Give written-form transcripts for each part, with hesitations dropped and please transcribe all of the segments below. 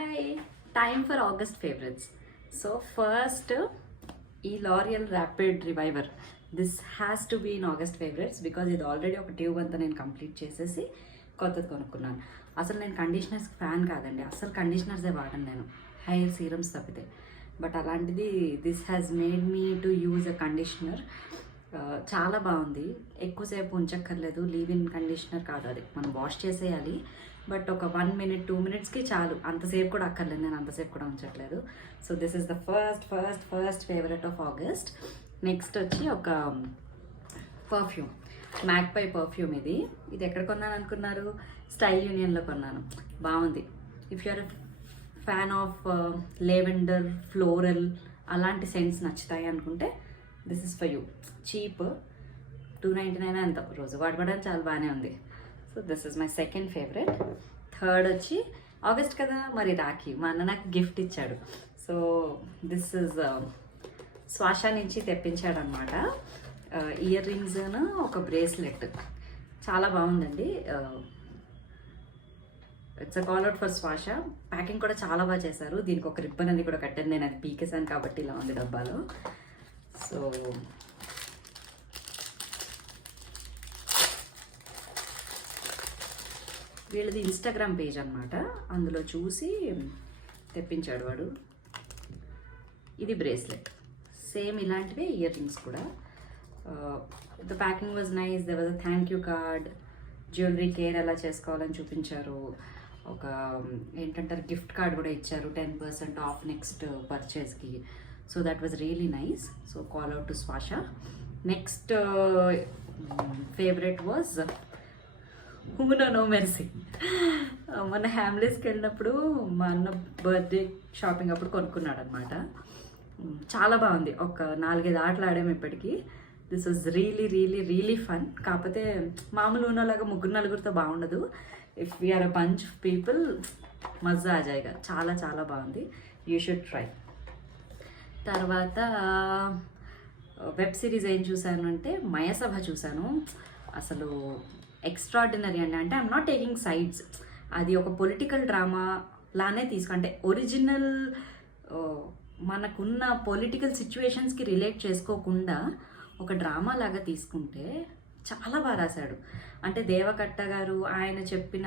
Hi, time for August favorites. So first, L'Oreal Rapid Reviver. This has to be in August favorites because ఇది already ఒక tube అంతా నేను complete చేసేసి కొత్తది కొనుక్కున్నాను. అసలు నేను కండిషనర్స్ ఫ్యాన్ కాదండి, అసలు కండిషనర్సే వాడను నేను, హెయిర్ సీరమ్స్ తప్పితే. బట్ అలాంటిది this has made me to use a conditioner. చాలా బాగుంది, ఎక్కువసేపు ఉంచక్కర్లేదు. లీవ్ ఇన్ కండిషనర్ కాదు అది, మనం వాష్ చేసేయాలి. బట్ ఒక 1 minute 2 minutesకి చాలు, అంతసేపు కూడా అక్కర్లేదు, నేను అంతసేపు కూడా ఉంచట్లేదు. So this is the first favourite of August. Next వచ్చి ఒక పర్ఫ్యూమ్, మ్యాక్పై పర్ఫ్యూమ్. ఇది ఎక్కడ కొన్నాను అనుకున్నారు? స్టైల్ యూనియన్లో కొన్నాను. బాగుంది. If you are fan of lavender, floral అలాంటి సెంట్స్ నచ్చుతాయి అనుకుంటే this is for you. Cheap, $2.99 అంత, రోజు వాడడానికి చాలా బాగానే ఉంది. So this is my second favourite. Third వచ్చి ఆగస్ట్ కదా, మరి రాఖీ. మా అన్న నాకు గిఫ్ట్ ఇచ్చాడు. సో దిస్ ఇస్ స్వాషా నుంచి తెప్పించాడు అనమాట. ఇయర్ రింగ్స్, ఒక బ్రేస్లెట్. చాలా బాగుందండి. It's a call out for Swasha. Packing కూడా చాలా బాగా చేశారు. దీనికి ఒక రిబ్బన్ అని కూడా కట్టాను, నేను అది పీకేసాను కాబట్టి ఇలా ఉంది డబ్బాలో. సో వీళ్ళది ఇన్స్టాగ్రామ్ పేజ్ అనమాట, అందులో చూసి తెప్పించాడు వాడు. ఇది బ్రేస్లెట్, సేమ్ ఇలాంటివే ఇయర్ రింగ్స్ కూడా. The packing was nice. They was a thank you card, jewellery care ఎలా చేసుకోవాలని చూపించారు. ఒక ఏంటంటారు, గిఫ్ట్ కార్డ్ కూడా ఇచ్చారు, 10% ఆఫ్ నెక్స్ట్ పర్చేస్కి. So that was really nice. So call out to Swasha. Next favourite was హూనో నో మెర్సీ. మన హ్యామ్లీస్కి వెళ్ళినప్పుడు మా అన్న బర్త్డే షాపింగ్ అప్పుడు కొనుక్కున్నాడు అనమాట. చాలా బాగుంది. ఒక 4-5 ఆటలు ఆడాము ఇప్పటికీ. This was really fun. కాకపోతే మామూలు ఊనోలాగా 3-4తో బాగుండదు. If we are a bunch of people మజా ఆజాయిగా. చాలా బాగుంది. You should try. తర్వాత వెబ్ సిరీస్ ఏం చూశాను అంటే మయసభ చూశాను. అసలు ఎక్స్ట్రాడినరీ అండి. అంటే ఐఎమ్ నాట్ టేకింగ్ సైడ్స్, అది ఒక పొలిటికల్ డ్రామా లానే అంటే ఒరిజినల్ మనకున్న పొలిటికల్ సిచ్యువేషన్స్కి రిలేట్ చేసుకోకుండా ఒక డ్రామా లాగా తీసుకుంటే చాలా బాగా రాశాడు. అంటే దేవకట్ట గారు ఆయన చెప్పిన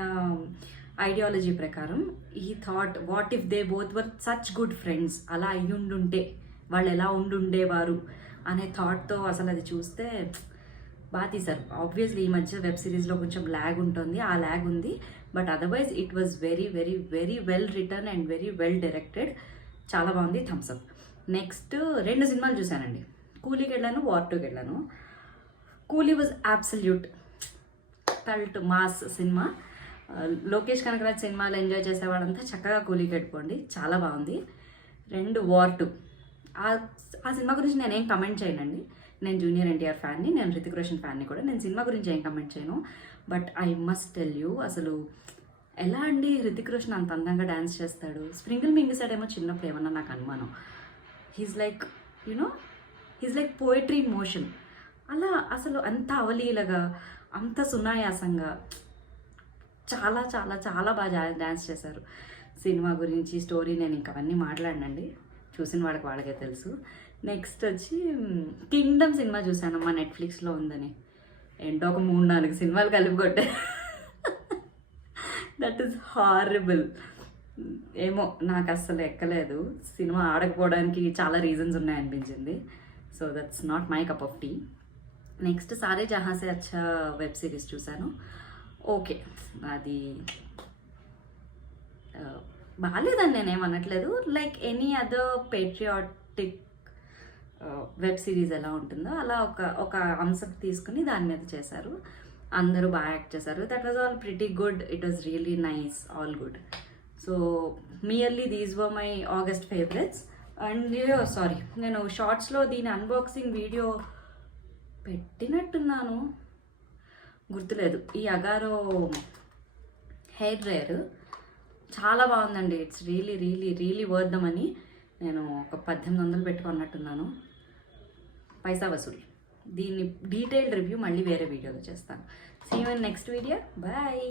ఐడియాలజీ ప్రకారం ఈ thought, what if they both were such good friends, అలా అయ్యుండుంటే వాళ్ళు ఎలా ఉండుండేవారు అనే థాట్తో అసలు అది చూస్తే బాగా తీశారు. ఆబ్వియస్లీ ఈ మధ్య వెబ్ సిరీస్లో కొంచెం ల్యాగ్ ఉంటుంది, ఆ ల్యాగ్ ఉంది. But otherwise it was very well return and very well directed. చాలా బాగుంది. Thums up. నెక్స్ట్ 2 సినిమాలు చూశానండి. కూలీకి వెళ్ళాను, వార్ 2కి వెళ్ళాను. Coolie was absolute cult mass cinema. Lokesh Kanagaraj సినిమాలు ఎంజాయ్ చేసేవాళ్ళంతా చక్కగా కూలీకి వెళ్ళిపోండి, చాలా బాగుంది. 2 వార్ 2. ఆ సినిమా గురించి నేనేం కమెంట్ చేయనండి. నేను జూనియర్ ఎన్టీఆర్ ఫ్యాన్ని, నేను హృతిక్ రోషన్ ఫ్యాన్ని కూడా. నేను సినిమా గురించి ఏం కమెంట్ చేయను. But I must tell you, అసలు ఎలా అండి హృతిక్ రోషన్ అంత అందంగా డ్యాన్స్ చేస్తాడు. స్ప్రింగిల్ మింగిసాడేమో చిన్నప్పుడు, ఏమన్నా నాకు అనుమానం. He's like he's like poetry in motion. అలా అసలు అంత అవలీలగా, అంత సునాయాసంగా చాలా బాగా డ్యాన్స్ చేశారు. సినిమా గురించి, స్టోరీ నేను ఇంకా అవన్నీ మాట్లాడినండి, చూసిన వాళ్ళకే తెలుసు. నెక్స్ట్ వచ్చి కింగ్డమ్ సినిమా చూశాను, మా నెట్ఫ్లిక్స్లో ఉందని. ఏంటో ఒక 3-4 సినిమాలు కలిపి కొట్టే. That is horrible. ఏమో నాకు అస్సలు ఎక్కలేదు. సినిమా ఆడకపోవడానికి చాలా రీజన్స్ ఉన్నాయనిపించింది. So that's not my cup of tea. Next Saare Jahan సే అచ్చా వెబ్ సిరీస్ చూశాను. ఓకే, అది బాగాలేదని నేనేమనట్లేదు. Like any other patriotic web series ఎలా ఉంటుందో అలా ఒక అంశం తీసుకుని దాని మీద చేశారు. అందరూ బాగా యాక్ట్ చేశారు. That was all pretty good. It was really nice, all good. So merely these were my August favourites. And sorry, నేను షార్ట్స్లో దీని అన్బాక్సింగ్ వీడియో పెట్టినట్టున్నాను, గుర్తులేదు. ఈ అగారో హెయిర్ డ్రైయర్ చాలా బాగుందండి. It's really worth the money. నేను ఒక 1800 పెట్టుకున్నట్టున్నాను, పైసా వసూలు. దీన్ని డీటెయిల్డ్ రివ్యూ మళ్ళీ వేరే వీడియోలో చేస్తాను. See you in next video. Bye.